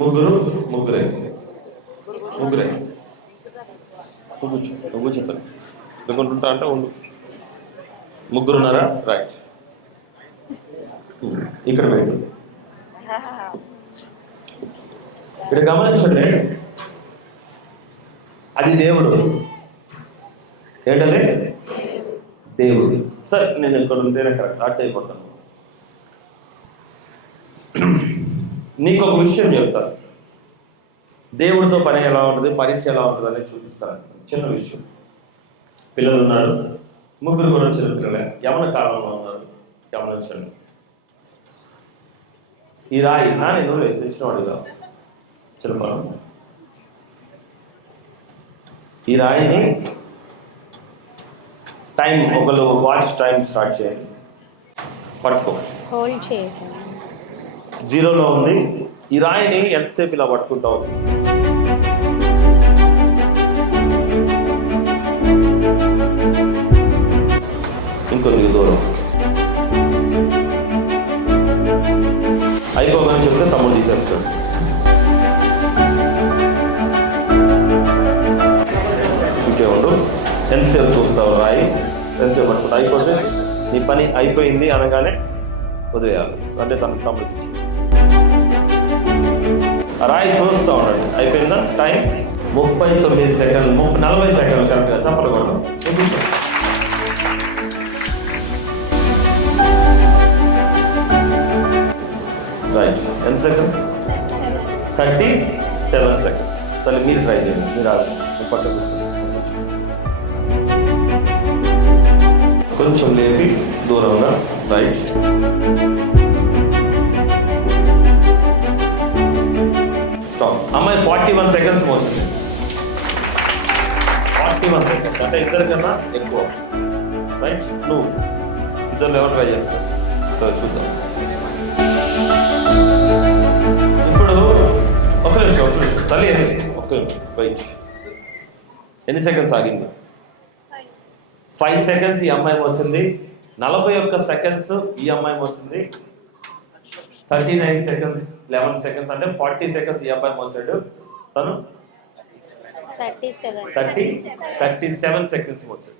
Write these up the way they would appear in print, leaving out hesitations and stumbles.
ముగ్గురే ముగ్గురే నువ్వు చెప్తాను అనుకుంటుంటా అంటే ఉండు. ముగ్గురున్నారా? రైట్. ఇక్కడ పెట్టు. ఇక్కడ గమనించండి, అది దేవుడు. ఏంటది? దేవుడు. సరే, నేను ఇక్కడ ఉంటేనే కరెక్ట్ అట్ అయిపోతాను. నీకు ఒక విషయం చెప్తాను, దేవుడితో పని ఎలా ఉంటుంది, పరీక్ష ఎలా ఉంటుంది అనేది చూపిస్తాను. చిన్న విషయం. పిల్లలు ఉన్నారు, ముగ్గురు కూడా చిన్న పిల్లలే, యవన కాలంలో ఉన్నారు. గమనించండి, ఈ రాయి నేను తెచ్చినవాడుగా చిన్నపరం. ఈ రాయిని టైం, ఒకళ్ళు వాచ్ టైం స్టార్ట్ చేయండి. పట్టుకో, జీరోలో ఉంది. ఈ రాయిని ఎంతసేపు ఇలా పట్టుకుంటావు? ఇంకొద్ది దూరం అయిపోగానే చెప్తే తమ్ముడు తీసేస్తాడు. ఇంకేముండు, ఎంతసేపు చూస్తావు రాయి? ఎంతసేపు పట్టుకుంటా? అయిపోతే నీ పని అయిపోయింది అనగానే వదిలేయాలి, అంటే తన తమ్ముడికి ఇచ్చి. ఆ రాయి చూస్తూ ఉండండి. అయిపోయిందా? టైం 39 సెకండ్లు, 40 సెకండ్లు కరెక్ట్గా చెప్పకూడదు. రైట్. ఎంత సెకండ్స్? 37 సెకండ్స్. సరే, మీరు ట్రై చేయండి. మీరు పక్కకు కొంచెం లేపి దూరంగా. రైట్. స్టాప్. అమ్మాయి 41 సెకండ్స్ మోస్తుంది. 41 సెకండ్స్ అంటే ఇద్దరికన్నా ఎక్కువ. రైట్. నువ్వు ఇద్దరు ఎవరు ట్రై చేస్తారు? సరే, చూద్దాం. ఇప్పుడు ఒక నిమిషం తల్లి, ఒక్క నిమిషం రైట్. ఎన్ని సెకండ్స్ ఆగింది? 5 సెకండ్స్ ఈ అమ్మాయి మోసింది. 41 సెకండ్స్ ఈ అమ్మాయి మోసింది. 39 సెకండ్స్, 11 సెకండ్స్ అంటే 40 సెకండ్స్ ఈ అబ్బాయి మోసాడు. తను 37 సెకండ్స్ మోసాడు.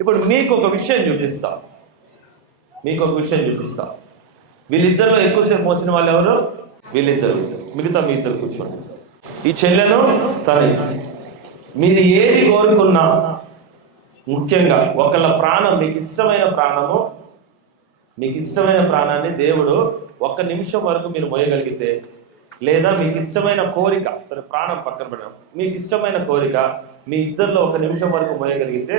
ఇప్పుడు మీకు ఒక విషయం చూపిస్తా. వీళ్ళిద్దరిలో ఎక్కువసేపు మోసిన వాళ్ళు ఎవరు? వీళ్ళిద్దరు. మిగతా మీ ఇద్దరు కూర్చోండి. ఈ చెల్లెను తల్లి, మీది ఏది కోరుకున్నా, ముఖ్యంగా ఒకళ్ళ ప్రాణం, మీకు ఇష్టమైన ప్రాణాన్ని దేవుడు 1 నిమిషం వరకు మీరు మోయగలిగితే, లేదా మీకు ఇష్టమైన కోరిక, సరే ప్రాణం పక్కన పెట్టడం, మీకు ఇష్టమైన కోరిక మీ ఇద్దరిలో 1 నిమిషం వరకు మోయగలిగితే,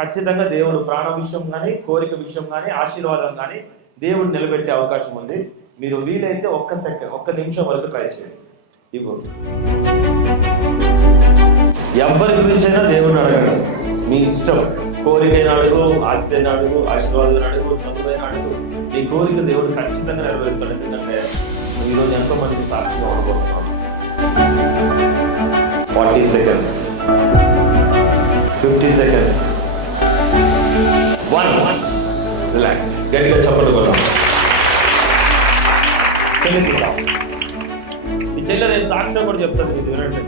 ఖచ్చితంగా దేవుడు ప్రాణ విషయం కానీ, కోరిక విషయం కానీ, ఆశీర్వాదం కానీ దేవుడు నిలబెట్టే అవకాశం ఉంది. మీరు వీలైతే 1 నిమిషం వరకు ట్రై చేయండి. ఇప్పుడు ఎవరి గురించైనా దేవుడిని అడగండి. మీ ఇష్టం, కోరికైనా అడుగు, ఆస్తి అయినా అడుగు, ఆశీర్వాదం అడుగు, చదువైనా అడుగు. ఈ కోరిక దేవుడు ఖచ్చితంగా నెరవేరుస్తాడు. ఎందుకంటే ఈరోజు ఎంతో మందికి సాక్షిగా ఉండబోతున్నాం. 40 సెకండ్స్, 50 సెకండ్స్. 1. రిలాక్స్. గట్టిగా చెప్పండి కూడా. ఈ చెల్లె నేను సాక్ష్యం కూడా చెప్తాను, మీరు వినండి.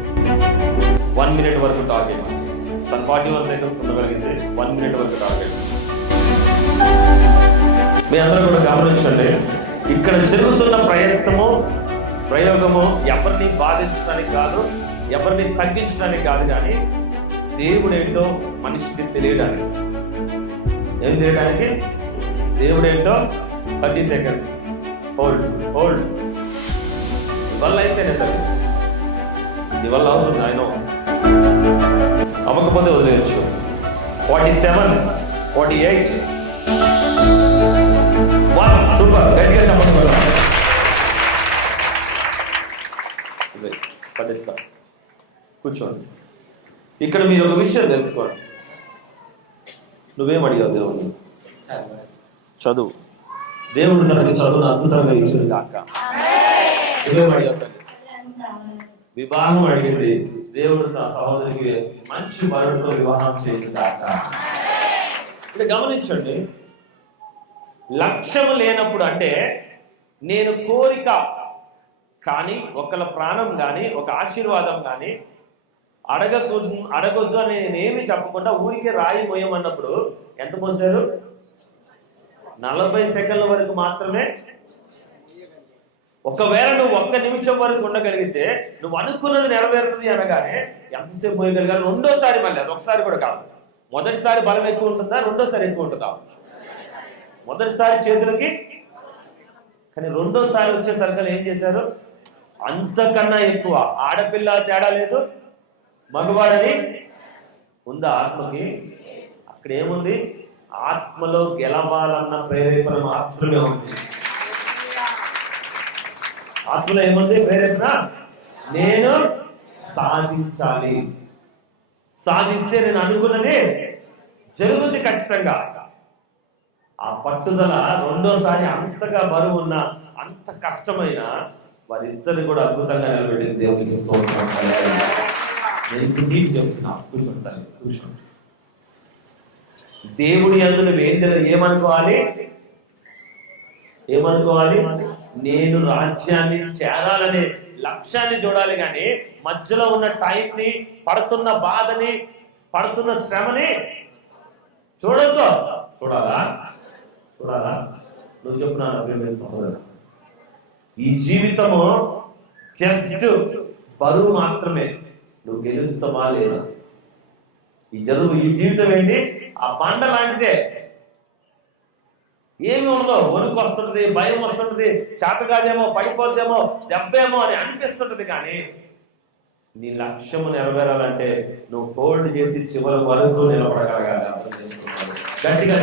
1 మినిట్ వరకు టార్గెట్. తను 41 సెకండ్స్ ఉండగలిగితే 1 మినిట్ వరకు టార్గెట్. మీ అందరూ కూడా గమనించండి, ఇక్కడ జరుగుతున్న ప్రయోగము ఎవరిని బాధించడానికి కాదు, ఎవరిని తగ్గించడానికి కాదు, కానీ దేవుడు ఏంటో మనిషికి తెలియడానికి. ఏం తెలియడానికి? దేవుడు ఏంటో. 30 సెకండ్స్. హోల్డ్. ఇవల్ల అయితేనే తల్లి, ఇవల్ల అవుతుంది. ఆయన అవ్వకపోతే వదిలేయచ్చు. 47, 48. 1. సూపర్. గట్టిగా చెప్పండి. పట్టిస్తా. కూర్చోండి. ఇక్కడ మీరు ఒక విషయం తెలుసుకోండి. నువ్వేం అడిగావు దేవుడు? చదువు. దేవుడు తనకి చదువును అద్భుతంగా ఇచ్చింది కాక. నువ్వేం అడిగావు? వివాహం అడిగింది. దేవుడు తన సహోదరికి మంచి వరుడితో వివాహం చేయింది కాక. ఇక్కడ గమనించండి, లక్ష్యం లేనప్పుడు, అంటే నేను కోరిక కానీ ఒకళ్ళ ప్రాణం కానీ ఒక ఆశీర్వాదం కానీ అడగొద్దు అని నేనేమి చెప్పకుండా ఊరికే రాయి మోయమన్నప్పుడు ఎంత మోసారు? 40 సెకండ్ల వరకు మాత్రమే. ఒకవేళ నువ్వు 1 నిమిషం వరకు ఉండగలిగితే నువ్వు అనుకున్నది నెరవేరుతుంది అనగానే ఎంతసేపు మోయగలిగాను? రెండోసారి మళ్ళీ అది ఒకసారి కూడా కాదు. మొదటిసారి బలం ఎక్కువ ఉంటుందా, రెండోసారి ఎక్కువ ఉంటుందా? మొదటిసారి చేతులకి, కానీ రెండోసారి వచ్చేసరికి ఏం చేశారు? అంతకన్నా ఎక్కువ. ఆడపిల్ల తేడా లేదు, మగవాడని ఉందా ఆత్మకి? అక్కడ ఏముంది? ఆత్మలో గెలవాలన్న ప్రేరేపణ మాత్రమే ఉంది. ఆత్మలో ఏముంది ప్రేరేపణ? నేను సాధించాలి, సాధిస్తే నేను అనుకున్నది జరుగుతుంది ఖచ్చితంగా. ఆ పట్టుదల రెండోసారి అంతగా బరువు ఉన్న, అంత కష్టమైన వారిద్దరిని కూడా అద్భుతంగా నిలబెట్టింది. దేవునికి స్తోత్రం. నేను నీకు చెప్తున్నా, కూర్చుంటాను, కూర్చోండి. దేవుడి యందు నువ్వు ఏమనుకోవాలి? నేను రాజ్యాన్ని చేరాలనే లక్ష్యాన్ని చూడాలి. కానీ మధ్యలో ఉన్న టైంని, పడుతున్న బాధని, పడుతున్న శ్రమని చూడొద్దు. చూడాలా? నువ్వు చెప్తున్నాను సహోదరు, ఈ జీవితము జస్ట్ బరువు మాత్రమే. నువ్వు గెలుస్తావా లేదా? ఈ జీవితం ఏంటి? ఆ బండ లాంటిదే. ఏమి ఉండదు, వణుకు వస్తుంటది, భయం వస్తుంటది, చేతగాదేమో, పడిపోతేమో, దెబ్బేమో అని అనిపిస్తుంటది. కానీ నీ లక్ష్యము నెరవేరాలంటే నువ్వు హోల్డ్ చేసి చివరి వరకు నిలబడగలగాలి. అర్థం చేసుకున్నాను. గట్టిగా